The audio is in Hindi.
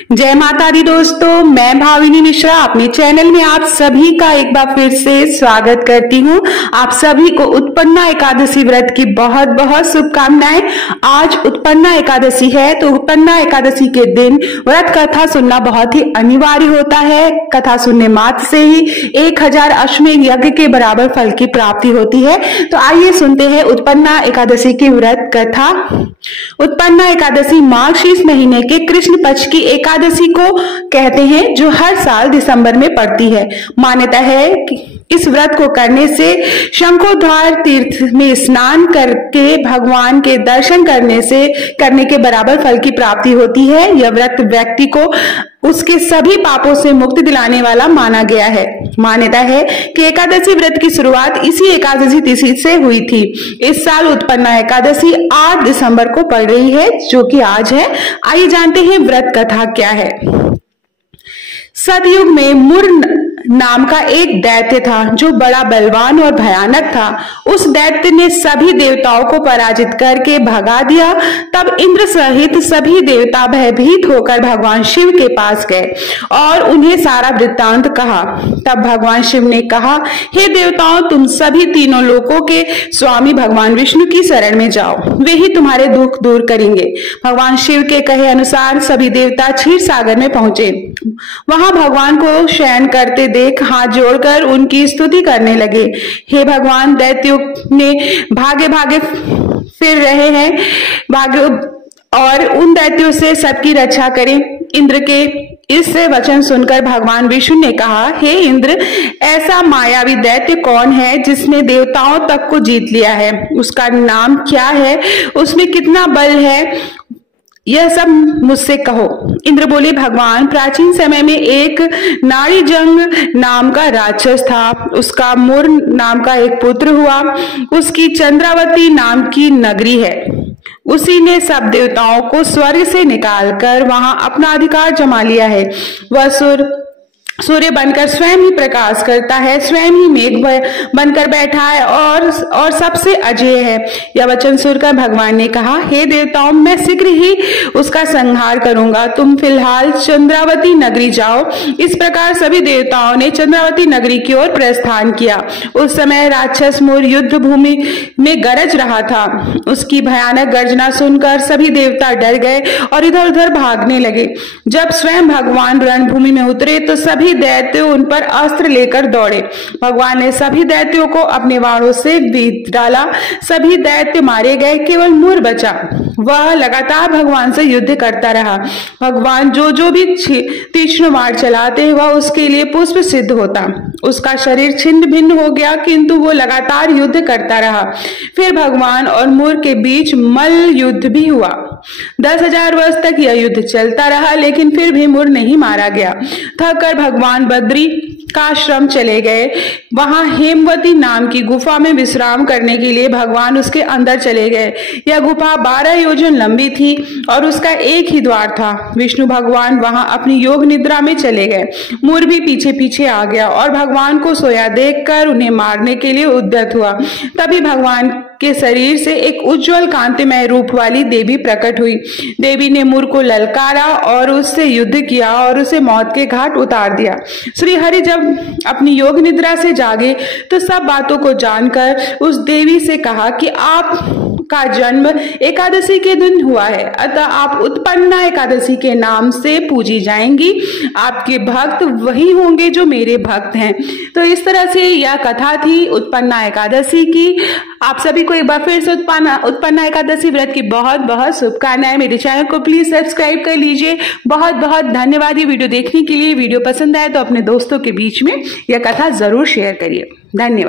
जय माता दी दोस्तों, मैं भाविनी मिश्रा अपने चैनल में आप सभी का एक बार फिर से स्वागत करती हूँ। आप सभी को उत्पन्ना एकादशी व्रत की बहुत बहुत शुभकामनाएं। आज उत्पन्ना एकादशी है, तो उत्पन्ना एकादशी के दिन व्रत कथा सुनना बहुत ही अनिवार्य होता है। कथा सुनने मात्र से ही 1000 अश्वमेध यज्ञ के बराबर फल की प्राप्ति होती है। तो आइए सुनते हैं उत्पन्ना एकादशी की व्रत कथा। उत्पन्ना एकादशी मार्गशीर्ष महीने के कृष्ण पक्ष की एकादशी को कहते हैं, जो हर साल दिसंबर में पड़ती है। मान्यता है कि इस व्रत को करने से शंखोद्वार तीर्थ में स्नान करके भगवान के दर्शन करने के बराबर फल की प्राप्ति होती है। यह व्रत व्यक्ति को उसके सभी पापों से मुक्ति दिलाने वाला माना गया है। मान्यता है कि एकादशी व्रत की शुरुआत इसी एकादशी तिथि से हुई थी। इस साल उत्पन्ना एकादशी 8 दिसंबर को पड़ रही है, जो कि आज है। आइए जानते हैं व्रत कथा क्या है। सतयुग में मुर नाम का एक दैत्य था, जो बड़ा बलवान और भयानक था। उस दैत्य ने सभी देवताओं को पराजित करके भगा दिया। तब इंद्र सहित सभी देवता भयभीत होकर भगवान शिव के पास गए और उन्हें सारा वृत्तांत कहा। तब भगवान शिव ने कहा, हे देवताओं, तुम सभी तीनों लोकों के स्वामी भगवान विष्णु की शरण में जाओ, वे ही तुम्हारे दुख दूर करेंगे। भगवान शिव के कहे अनुसार सभी देवता क्षीर सागर में पहुंचे। वहां भगवान को शयन करते देख हाथ जोड़कर उनकी स्तुति करने लगे। हे भगवान, दैत्यों ने भागे भागे फिर रहे हैं, भागे और उन दैत्यों से सबकी रक्षा करें। इंद्र के इस वचन सुनकर भगवान विष्णु ने कहा, हे इंद्र, ऐसा मायावी दैत्य कौन है जिसने देवताओं तक को जीत लिया है? उसका नाम क्या है? उसमें कितना बल है? यह सब मुझसे कहो। इंद्र बोले, भगवान, प्राचीन समय में एक नाड़ीजंग नाम का राक्षस था। उसका मुर नाम का एक पुत्र हुआ। उसकी चंद्रावती नाम की नगरी है। उसी ने सब देवताओं को स्वर्ग से निकालकर वहां अपना अधिकार जमा लिया है। वह सूर्य बनकर स्वयं ही प्रकाश करता है, स्वयं ही मेघ बनकर बैठा है और सबसे अजेय है। यह वचन सुनकर भगवान ने कहा, हे देवताओं, मैं शीघ्र ही उसका संहार करूंगा। तुम फिलहाल चंद्रावती नगरी जाओ। इस प्रकार सभी देवताओं ने चंद्रावती नगरी की ओर प्रस्थान किया। उस समय राक्षस मुर युद्ध भूमि में गरज रहा था। उसकी भयानक गर्जना सुनकर सभी देवता डर गए और इधर उधर भागने लगे। जब स्वयं भगवान रणभूमि में उतरे तो सभी दैत्य उन पर अस्त्र लेकर दौड़े। भगवान ने सभी दैत्यों को अपने वाणों से बीत डाला। सभी दैत्य मारे गए, केवल मुर बचा। वह लगातार भगवान से युद्ध करता रहा। भगवान जो भी तीक्ष्ण वार चलाते, वह उसके लिए पुष्प सिद्ध होता। उसका शरीर छिन्न भिन्न हो गया, किंतु वो लगातार युद्ध करता रहा। फिर भगवान और मुर के बीच मल्ल युद्ध भी हुआ। 10,000 वर्ष तक यह युद्ध चलता रहा, लेकिन फिर भी मुर नहीं मारा गया। थक कर भगवान बद्री का आश्रम चले गए। वहां हेमवती नाम की गुफा में विश्राम करने के लिए भगवान उसके अंदर चले गए। यह गुफा 12 योजन लंबी थी और उसका एक ही द्वार था। विष्णु भगवान वहां अपनी योग निद्रा में चले गए। मुर भी पीछे पीछे आ गया और भगवान को सोया देखकर उन्हें मारने के लिए उद्यत हुआ। तभी भगवान के शरीर से एक उज्जवल कांतिमय रूप वाली देवी प्रकट हुई। देवी ने मुर को ललकारा और उससे युद्ध किया और उसे मौत के घाट उतार दिया। श्री हरि जब अपनी योग निद्रा से जागे तो सब बातों को जानकर उस देवी से कहा कि आपका जन्म एकादशी के दिन हुआ है, अतः आप उत्पन्ना एकादशी के नाम से पूजी जाएंगी। आपके भक्त वही होंगे जो मेरे भक्त हैं। तो इस तरह से यह कथा थी उत्पन्ना एकादशी की। आप सभी को एक बार फिर से उत्पन्ना एकादशी व्रत की बहुत बहुत शुभकामनाएं। मेरे चैनल को प्लीज सब्सक्राइब कर लीजिए। बहुत बहुत धन्यवाद ये वीडियो देखने के लिए। वीडियो पसंद आए तो अपने दोस्तों के बीच में यह कथा जरूर शेयर करिए। धन्यवाद।